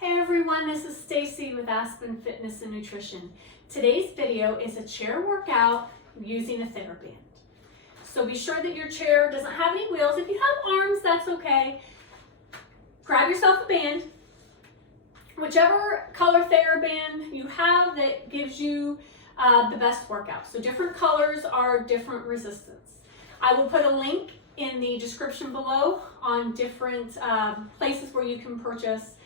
Hey everyone, this is Stacie with Aspen Fitness and Nutrition. Today's video is a chair workout using a TheraBand. So be sure that your chair doesn't have any wheels. If you have arms, that's okay. Grab yourself a band, whichever color TheraBand you have that gives you the best workout. So different colors are different resistance. I will put a link in the description below on different places where you can purchase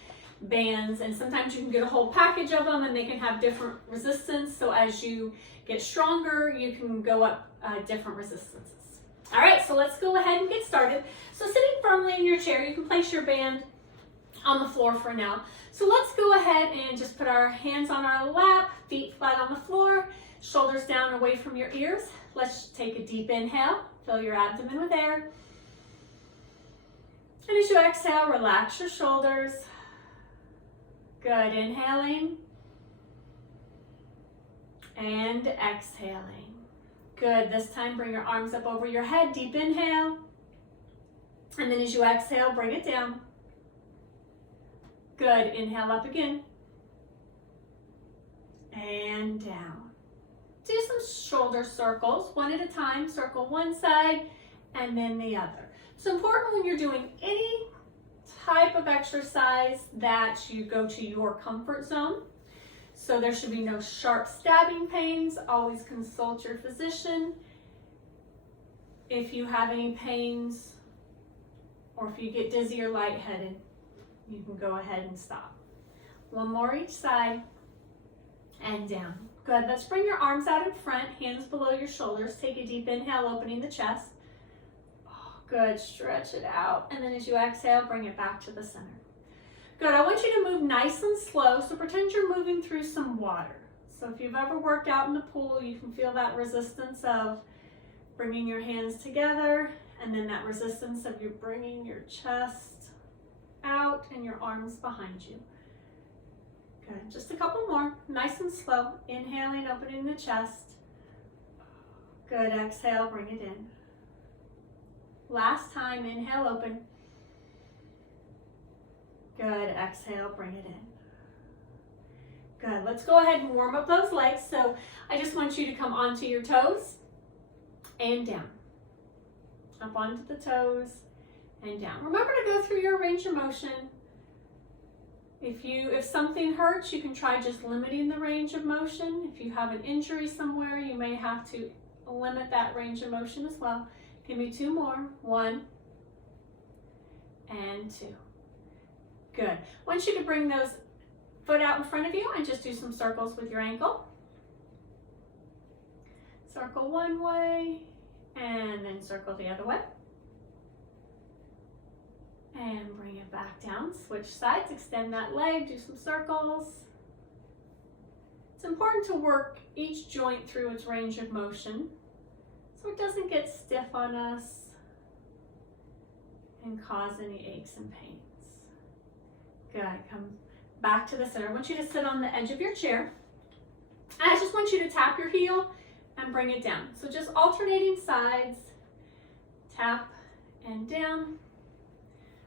bands, and sometimes you can get a whole package of them and they can have different resistance, so as you get stronger you can go up different resistances. All right, so let's go ahead and get started. So sitting firmly in your chair, you can place your band on the floor for now. So let's go ahead and just put our hands on our lap, feet flat on the floor, shoulders down away from your ears. Let's take a deep inhale, fill your abdomen with air, and as you exhale, relax your shoulders. Good, inhaling and exhaling. Good, this time bring your arms up over your head, deep inhale. And then as you exhale, bring it down. Good, inhale up again. And down. Do some shoulder circles, one at a time. Circle one side and then the other. It's important when you're doing any type of exercise that you go to your comfort zone. So there should be no sharp stabbing pains. Always consult your physician. If you have any pains or if you get dizzy or lightheaded, you can go ahead and stop. One more each side and down. Good, let's bring your arms out in front, hands below your shoulders. Take a deep inhale, opening the chest. Good, stretch it out. And then as you exhale, bring it back to the center. Good, I want you to move nice and slow. So pretend you're moving through some water. So if you've ever worked out in the pool, you can feel that resistance of bringing your hands together, and then that resistance of you bringing your chest out and your arms behind you. Good, just a couple more, nice and slow. Inhaling, opening the chest. Good, exhale, bring it in. Last time, inhale, open. Good, exhale, bring it in. Good, let's go ahead and warm up those legs. So I just want you to come onto your toes and down. Up onto the toes and down. Remember to go through your range of motion. If something hurts, you can try just limiting the range of motion. If you have an injury somewhere, you may have to limit that range of motion as well. Give me two more. One and two. Good. I want you to bring those foot out in front of you and just do some circles with your ankle. Circle one way and then circle the other way. And bring it back down. Switch sides, extend that leg, do some circles. It's important to work each joint through its range of motion, so it doesn't get stiff on us and cause any aches and pains. Good, come back to the center. I want you to sit on the edge of your chair. And I just want you to tap your heel and bring it down. So just alternating sides, tap and down.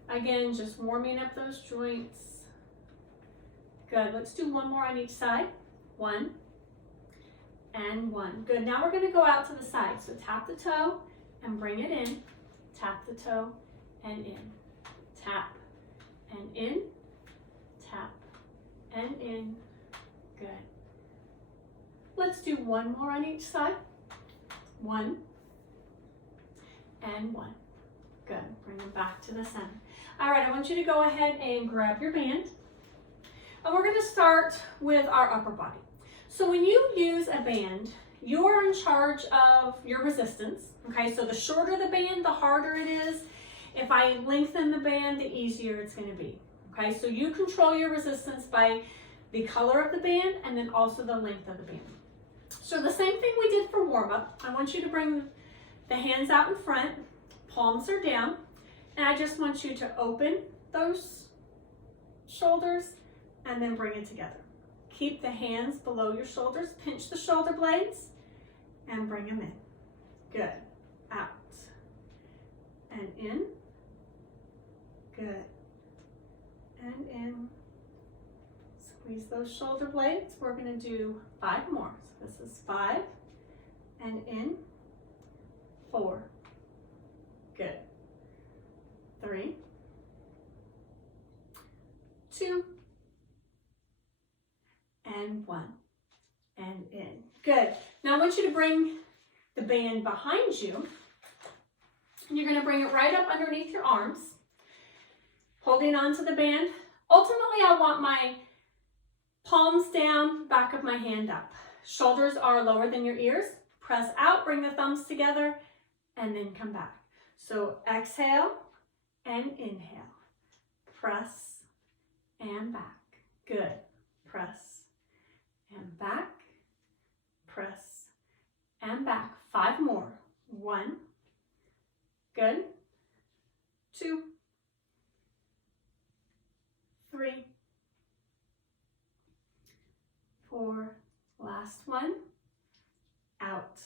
Again, just warming up those joints. Good, let's do one more on each side. One. And one. Good, now we're gonna go out to the side. So tap the toe and bring it in. Tap the toe and in. Tap and in. Tap and in. Good. Let's do one more on each side. One and one. Good, bring them back to the center. All right, I want you to go ahead and grab your band. And we're gonna start with our upper body. So when you use a band, you're in charge of your resistance, okay? So the shorter the band, the harder it is. If I lengthen the band, the easier it's gonna be, okay? So you control your resistance by the color of the band and then also the length of the band. So the same thing we did for warm-up. I want you to bring the hands out in front, palms are down, and I just want you to open those shoulders and then bring it together. Keep the hands below your shoulders, pinch the shoulder blades, and bring them in. Good. Out and in. Good. And in. Squeeze those shoulder blades. We're going to do 5 more. So this is 5 and in, 4. Good. 3, 2, and 1, and in. Good. Now I want you to bring the band behind you. And you're going to bring it right up underneath your arms, holding onto the band. Ultimately, I want my palms down, back of my hand up. Shoulders are lower than your ears. Press out, bring the thumbs together, and then come back. So exhale and inhale. Press and back. Good. Press and back. Press and back. 5 more. 1. Good. 2. 3. 4. Last one. Out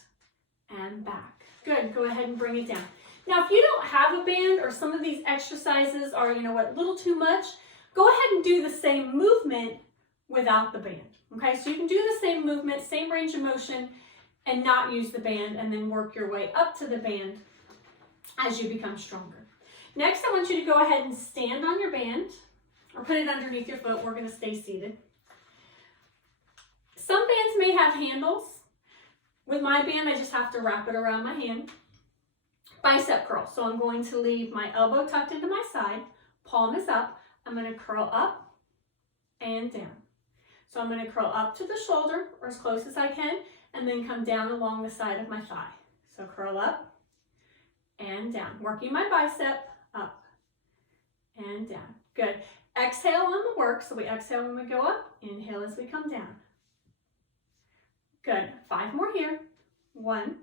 and back. Good. Go ahead and bring it down. Now, if you don't have a band or some of these exercises are, you know what, a little too much, go ahead and do the same movement without the band. Okay, so you can do the same movement, same range of motion, and not use the band, and then work your way up to the band as you become stronger. Next, I want you to go ahead and stand on your band or put it underneath your foot. We're going to stay seated. Some bands may have handles. With my band, I just have to wrap it around my hand. Bicep curl. So I'm going to leave my elbow tucked into my side. Palm is up. I'm going to curl up and down. So I'm going to curl up to the shoulder or as close as I can, and then come down along the side of my thigh. So curl up and down. Working my bicep up and down. Good. Exhale on the work. So we exhale when we go up. Inhale as we come down. Good. 5 more here. 1,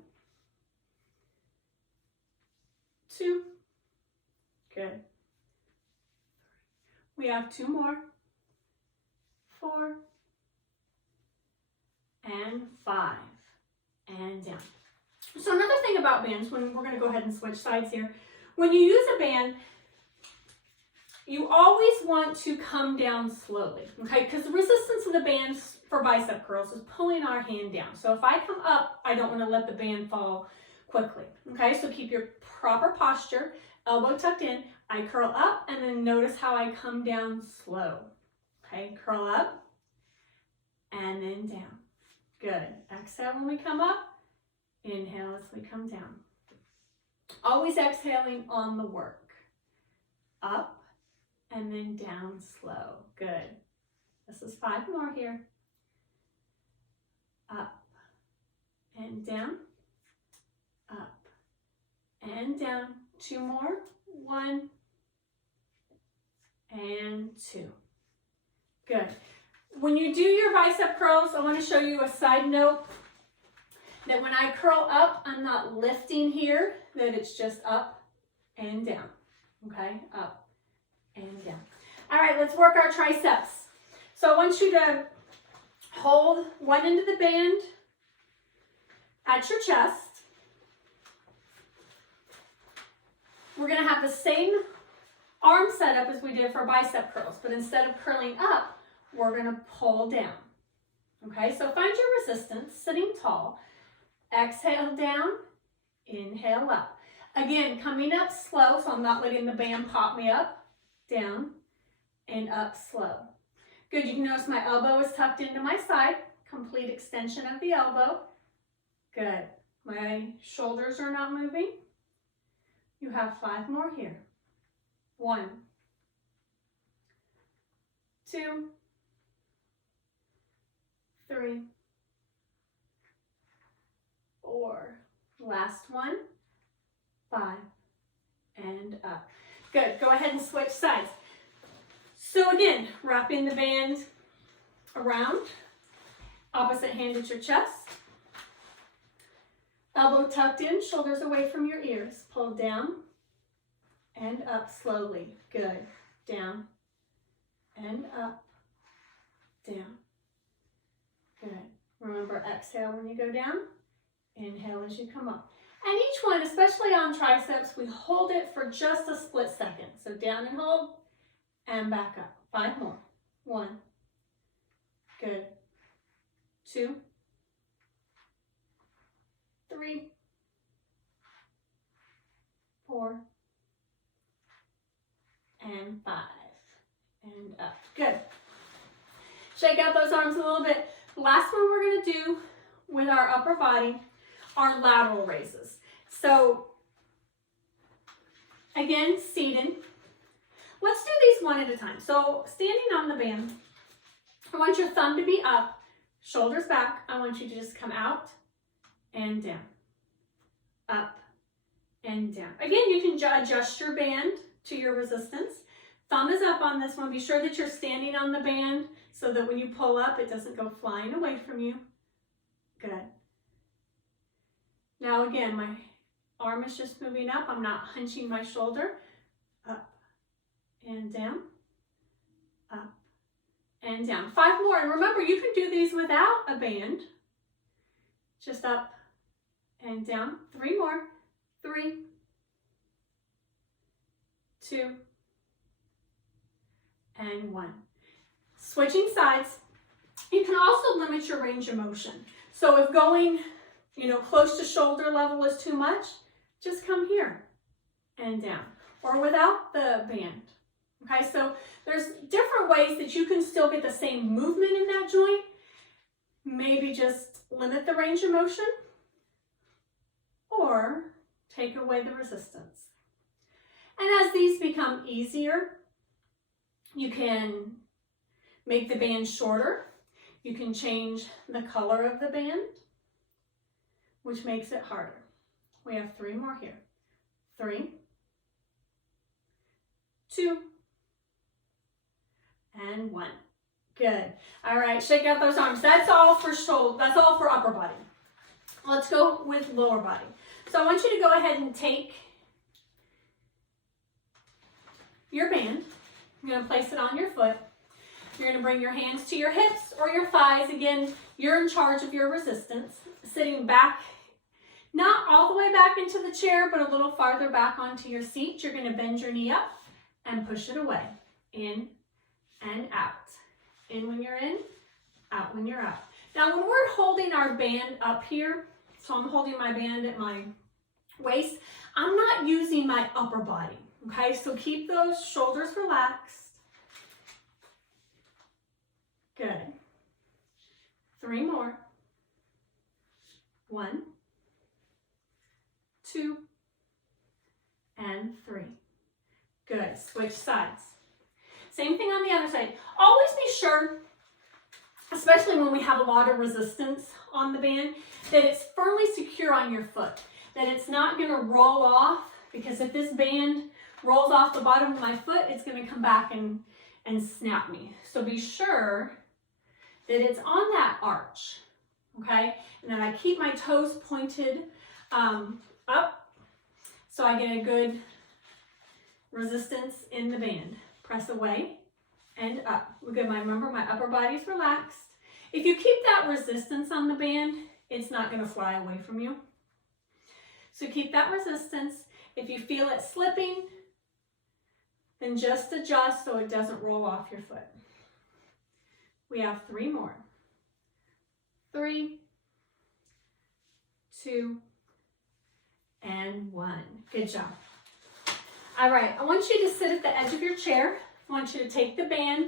2. Good. We have 2 more. 4 and 5 and down. So another thing about bands, when we're going to go ahead and switch sides here, when you use a band, you always want to come down slowly, okay? Because the resistance of the bands for bicep curls is pulling our hand down. So if I come up, I don't want to let the band fall quickly, okay? So keep your proper posture, elbow tucked in. I curl up and then notice how I come down slow, okay? Curl up and then down. Good. Exhale when we come up. Inhale as we come down. Always exhaling on the work. Up and then down slow. Good. This is 5 more here. Up and down. Up and down. 2 more. 1 and 2. Good. When you do your bicep curls, I want to show you a side note that when I curl up, I'm not lifting here, that it's just up and down. Okay, up and down. All right, let's work our triceps. So I want you to hold one end of the band at your chest. We're going to have the same arm setup as we did for bicep curls, but instead of curling up, we're going to pull down. Okay, so find your resistance, sitting tall. Exhale down, inhale up. Again, coming up slow, so I'm not letting the band pop me up. Down and up slow. Good, you can notice my elbow is tucked into my side. Complete extension of the elbow. Good. My shoulders are not moving. You have 5 more here. 1, 2, 3, 4. Last one. 5 and up. Good. Go ahead and switch sides. So again, wrapping the band around. Opposite hand at your chest. Elbow tucked in, shoulders away from your ears. Pull down and up slowly. Good. Down and up. Down. Good. Remember, exhale when you go down. Inhale as you come up. And each one, especially on triceps, we hold it for just a split second. So down and hold and back up. 5 more. 1, Good. 2, 3, 4, and 5, and up. Good. Shake out those arms a little bit. The last one we're going to do with our upper body are lateral raises. So again, seated. Let's do these one at a time. So standing on the band, I want your thumb to be up, shoulders back. I want you to just come out and down, up and down. Again, you can adjust your band to your resistance. Thumb is up on this one. Be sure that you're standing on the band so that when you pull up, it doesn't go flying away from you. Good. Now again, my arm is just moving up. I'm not hunching my shoulder. Up and down, up and down. 5 more. And remember, you can do these without a band. Just up and down. 3 more. 3, 2, and 1. Switching sides. You can also limit your range of motion. So if going, close to shoulder level is too much, just come here and down, or without the band. Okay, so there's different ways that you can still get the same movement in that joint. Maybe just limit the range of motion or take away the resistance. And as these become easier, you can make the band shorter. You can change the color of the band, which makes it harder. We have 3 more here. 3, 2, and 1. Good. All right, shake out those arms. That's all for shoulder. That's all for upper body. Let's go with lower body. So I want you to go ahead and take your band. You're going to place it on your foot. You're going to bring your hands to your hips or your thighs. Again, you're in charge of your resistance. Sitting back, not all the way back into the chair, but a little farther back onto your seat. You're going to bend your knee up and push it away. In and out. In when you're in, out when you're out. Now, when we're holding our band up here, so I'm holding my band at my waist, I'm not using my upper body, okay? So keep those shoulders relaxed. Good. 3 more. 1, 2, and 3. Good. Switch sides. Same thing on the other side. Always be sure, especially when we have a lot of resistance on the band, that it's firmly secure on your foot, that it's not going to roll off, because if this band rolls off the bottom of my foot, it's going to come back and snap me. So be sure that it's on that arch, okay? And then I keep my toes pointed up so I get a good resistance in the band. Press away and up. Good. Remember, my upper body's relaxed. If you keep that resistance on the band, it's not going to fly away from you. So keep that resistance. If you feel it slipping, then just adjust so it doesn't roll off your foot. We have 3 more. 3, 2, and 1. Good job. All right, I want you to sit at the edge of your chair. I want you to take the band.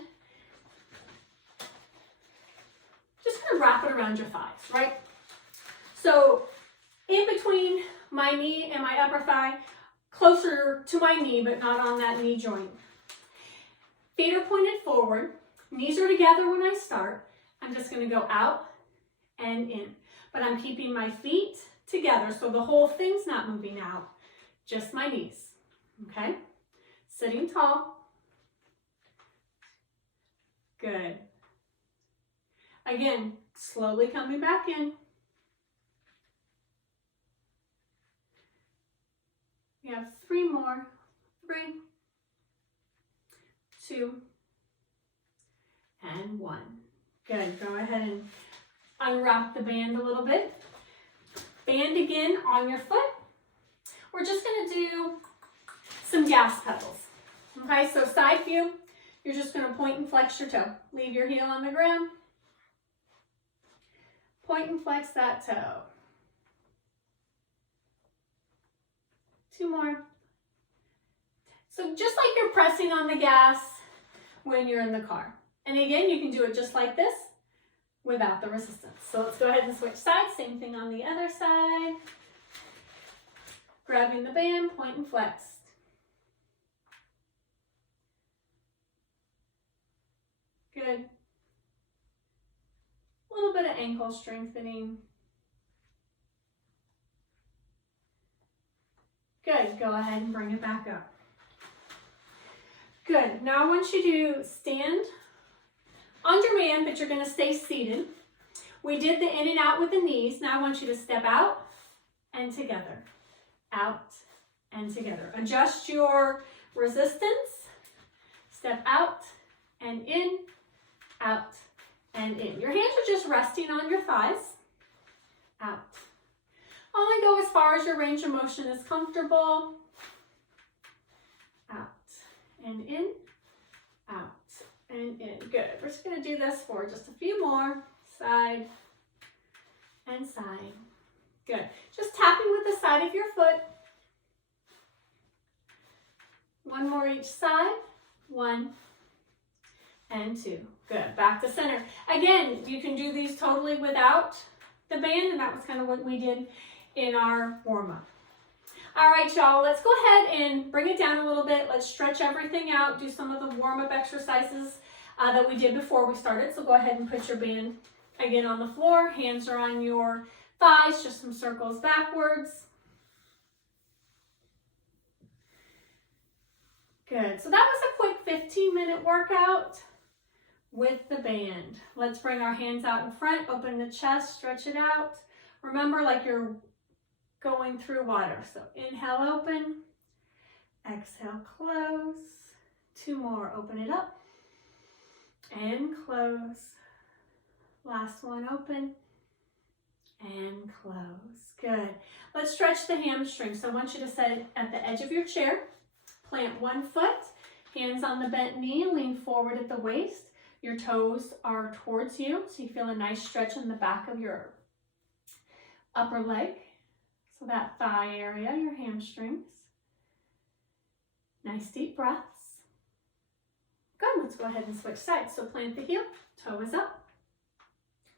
Just gonna wrap it around your thighs, right? So in between my knee and my upper thigh, closer to my knee, but not on that knee joint. Feet are pointed forward. Knees are together when I start. I'm just gonna go out and in, but I'm keeping my feet together so the whole thing's not moving out, just my knees. Okay, sitting tall. Good. Again, slowly coming back in. We have 3 more. 3, 2, and 1. Good. Go ahead and unwrap the band a little bit. Band again on your foot. We're just going to do some gas pedals. Okay, so side view, you're just going to point and flex your toe. Leave your heel on the ground. Point and flex that toe. 2 more. So just like you're pressing on the gas when you're in the car. And again, you can do it just like this without the resistance. So let's go ahead and switch sides. Same thing on the other side. Grabbing the band, point and flex. Good. A little bit of ankle strengthening. Good. Go ahead and bring it back up. Good. Now I want you to stand on demand, but you're going to stay seated. We did the in and out with the knees. Now I want you to step out and together. Out and together. Adjust your resistance. Step out and in, out and in. Your hands are just resting on your thighs. Out. Only go as far as your range of motion is comfortable. Out and in, out and in. Good. We're just going to do this for just a few more. Side and side. Good. Just tapping with the side of your foot. 1 more each side. 1 and 2. Good. Back to center. Again, you can do these totally without the band, and that was kind of what we did in our warm-up. All right, y'all, let's go ahead and bring it down a little bit. Let's stretch everything out, do some of the warm-up exercises that we did before we started. So go ahead and put your band again on the floor. Hands are on your thighs, just some circles backwards. Good. So that was a quick 15-minute workout with the band. Let's bring our hands out in front, open the chest, stretch it out. Remember, like you're going through water. So inhale, open. Exhale, close. 2 more, open it up. And close. Last one, open. And close. Good. Let's stretch the hamstrings. So I want you to set it at the edge of your chair. Plant 1 foot. Hands on the bent knee. Lean forward at the waist. Your toes are towards you. So you feel a nice stretch in the back of your upper leg. So that thigh area, your hamstrings. Nice deep breaths. Good, let's go ahead and switch sides. So plant the heel, toe is up.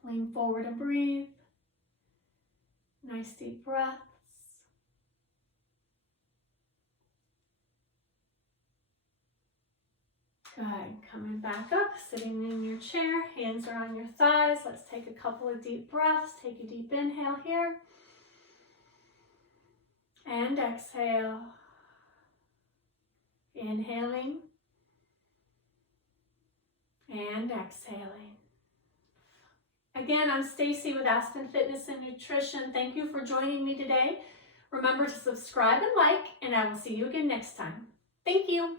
Lean forward and breathe. Nice deep breaths. Good, coming back up, sitting in your chair, hands are on your thighs. Let's take a couple of deep breaths. Take a deep inhale here. And exhale. Inhaling. And exhaling. Again, I'm Stacie with Aspen Fitness and Nutrition. Thank you for joining me today. Remember to subscribe and like, and I will see you again next time. Thank you.